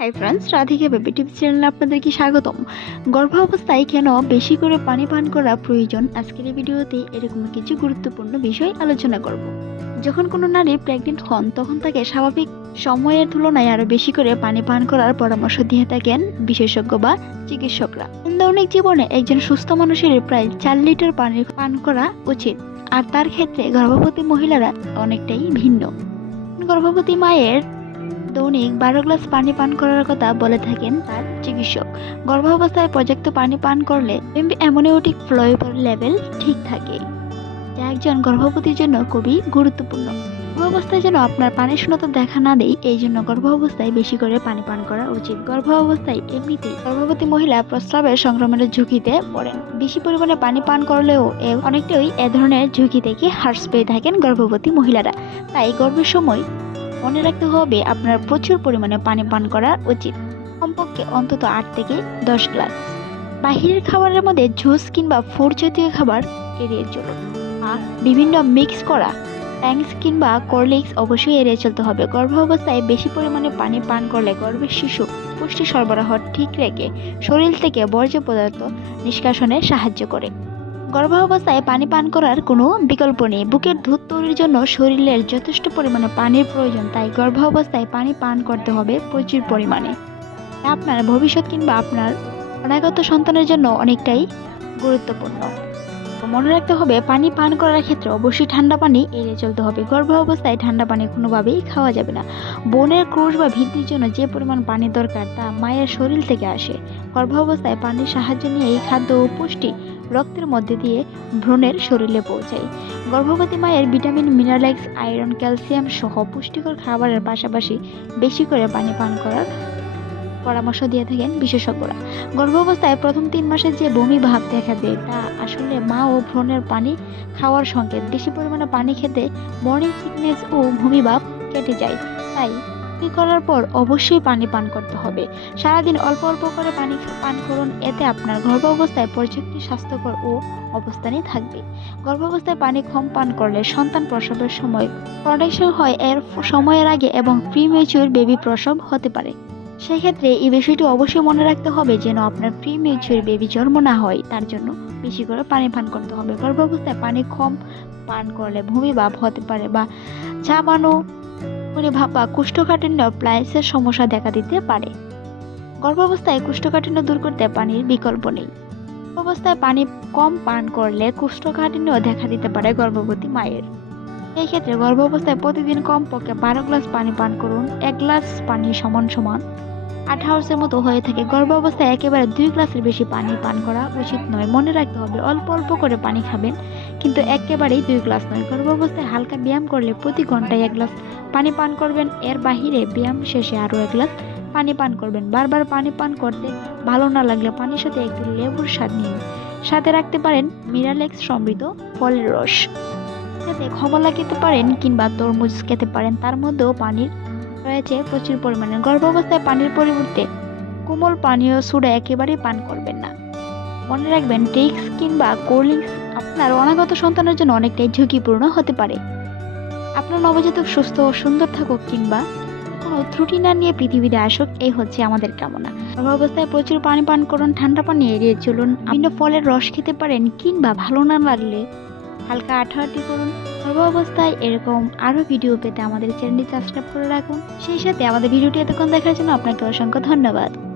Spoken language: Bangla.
Hi friends Radhika baby tips চ্যানেলে আপনাদেরকে স্বাগতম। গর্ভাবস্থায় কেন বেশি করে পানি পান করা প্রয়োজন? আজকের এই ভিডিওতে এরকম কিছু গুরুত্বপূর্ণ বিষয় আলোচনা করব। যখন কোনো নারী প্রেগনেন্ট হন, তখন তাকে স্বাভাবিক সময়ের তুলনায় আরও বেশি করে পানি পান করার পরামর্শ দিয়ে থাকেন বিশেষজ্ঞ বা চিকিৎসকরা। দৈনিক জীবনে একজন সুস্থ মানুষের প্রায় চার লিটার পানি পান করা উচিত, আর তার ক্ষেত্রে গর্ভবতী মহিলারা অনেকটাই ভিন্ন। গর্ভবতী মায়ের দৈনিক বারো গ্লাস পানি পান করার কথা বলে থাকেন তার চিকিৎসক। গর্ভাবস্থায় পর্যাপ্ত পানি পান করলে অ্যামোনিওটিক ফ্লোয়েবল লেভেল ঠিক থাকে, যা একজন গর্ভবতীর জন্য খুবই গুরুত্বপূর্ণ। গর্ভাবস্থায় যেন আপনার পানি শূন্যতা দেখা না দেয়, এই জন্য গর্ভাবস্থায় বেশি করে পানি পান করা উচিত। গর্ভাবস্থায় এমনিতেই গর্ভবতী মহিলা প্রস্রাবের সংক্রমণের ঝুঁকিতে পড়েন। বেশি পরিমাণে পানি পান করলেও অনেকটাই এ ধরনের ঝুঁকি থেকে হ্রাস পেয়ে থাকেন গর্ভবতী মহিলারা। তাই গর্ভের সময় মনে রাখতে হবে, আপনার প্রচুর পরিমাণে পানি পান করা উচিত। কমপক্ষে অন্তত আট থেকে দশ গ্লাস। বাহিরের খাবারের মধ্যে জুস কিংবা ফুড জাতীয় খাবার এড়িয়ে চলুন। আর বিভিন্ন মিক্স করা ট্যাঙ্কস কিংবা কোল্ড্রিঙ্কস অবশ্যই এড়িয়ে চলতে হবে। গর্ভ অবস্থায় বেশি পরিমাণে পানি পান করলে গর্ভের শিশু পুষ্টি সরবরাহ ঠিক রেখে শরীর থেকে বর্জ্য পদার্থ নিষ্কাশনে সাহায্য করে। গর্ভাবস্থায় পানি পান করার কোনো বিকল্প নেই। বুকের দুধ তৈরির জন্য শরীরের যথেষ্ট পরিমাণে পানির প্রয়োজন, তাই গর্ভাবস্থায় পানি পান করতে হবে প্রচুর পরিমাণে। আপনার ভবিষ্যৎ কিংবা আপনার অনাগত সন্তানের জন্য অনেকটাই গুরুত্বপূর্ণ। মনে রাখতে হবে, পানি পান করার ক্ষেত্রে অবশ্যই ঠান্ডা পানি এড়িয়ে চলতে হবে। গর্ভ অবস্থায় ঠান্ডা পানি কোনোভাবেই খাওয়া যাবে না। বনের ক্রোশ বা ভিত্তির জন্য যে পরিমাণ পানি দরকার তা মায়ের শরীর থেকে আসে। গর্ভ অবস্থায় পানির সাহায্য নিয়ে এই খাদ্য ও পুষ্টি রক্তের মধ্যে দিয়ে ভ্রূণের শরীরে পৌঁছায়। গর্ভবতী মায়ের ভিটামিন মিনারেলস আয়রন, ক্যালসিয়াম সহ পুষ্টিকর খাবারের পাশাপাশি বেশি করে পানি পান করার পরামর্শ দিয়ে থাকেন বিশেষজ্ঞরা। গর্ভাবস্থায় প্রথম তিন মাসে যে বমি ভাব দেখা দেয়, তা আসলে মা ও ভ্রূণের পানি খাওয়ার সংকেত। বেশি পরিমাণে পানি খেতে মর্নিং সিকনেস ও ভূমি ভাব কেটে যায়। তাই করার পর অবশ্যই পানি পান করতে হবে। সারাদিন অল্প অল্প করে পানি পান করুন, এতে আপনার গর্ভ অবস্থায় পর্যাপ্ত স্বাস্থ্যকর ও অবস্থানে থাকবে। গর্ভাবস্থায় পানি কম পান করলে সন্তান প্রসবের সময় প্রোডাকশন হয় এর সময়ের আগে এবং প্রিমেচিউর বেবি প্রসব হতে পারে। সেক্ষেত্রে এই বিষয়টি অবশ্যই মনে রাখতে হবে যেন আপনার প্রিমেচিউর বেবি জন্ম না হয়। তার জন্য বেশি করে পানি পান করতে হবে। গর্ভাবস্থায় পানি কম পান করলে ভূমি ভাব হতে পারে বা চাবানো করে ভাবা কুষ্ঠকাঠিন্য প্লাইসের সমস্যা দেখা দিতে পারে। গর্ভাবস্থায় কুষ্ঠকাঠিন্য দূর করতে পানির বিকল্প নেই। অবস্থায় পানি কম পান করলে কুষ্ঠকাঠিন্য দেখা দিতে পারে গর্ভবতী মায়ের। এই ক্ষেত্রে গর্ভাবস্থায় প্রতিদিন কমপক্ষে বারো গ্লাস পানি পান করুন। এক গ্লাস পানি সমান সমান আট মতো হয়ে থাকে। গর্ভাবস্থায় একেবারে দুই গ্লাসের বেশি পানি পান করা উচিত নয়। মনে রাখতে হবে, অল্প অল্প করে পানি খাবেন, কিন্তু একেবারেই দুই গ্লাস নয়। গর্ভাবস্থায় হালকা ব্যায়াম করলে প্রতি ঘন্টায় এক গ্লাস পানি পান করবেন। এর বাহিরে ব্যায়াম শেষে আরও এক গ্লাস পানি পান করবেন। বারবার পানি পান করতে ভালো না লাগলে পানির সাথে একটু লেবুর স্বাদ নিন। সাথে রাখতে পারেন মিরালেক্স সমৃদ্ধ ফলের রস। সাথে কমলা খেতে পারেন কিংবা তরমুজ খেতে পারেন। তার মধ্যেও পানির রয়েছে, প্রচুর পরিমাণে। গর্ভাবস্থায় পানির পরিবর্তে কোমল পানীয় সোডা একেবারেই পান করবেন না। মনে রাখবেন ড্রিঙ্কস কিংবা কোল্ড ড্রিঙ্কস আপনার অনাগত সন্তানের জন্য অনেকটাই ঝুঁকিপূর্ণ হতে পারে। আপনার নবজাতক সুস্থ ও সুন্দর থাকুক কিংবা কোনো ত্রুটি না নিয়ে পৃথিবীতে আসুক, এই হচ্ছে আমাদের কামনা। গর্ভাবস্থায় প্রচুর পানি পান করুন, ঠান্ডা পানি এড়িয়ে চলুন। বিভিন্ন ফলের রস খেতে পারেন কিংবা ভালো না লাগলে হালকা আঠাআটি করুন। গর্ভাবস্থায় এরকম আরও ভিডিও পেতে আমাদের চ্যানেলটি সাবস্ক্রাইব করে রাখুন। সেই সাথে আমাদের ভিডিওটি এতক্ষণ দেখার জন্য আপনাকে অসংখ্য ধন্যবাদ।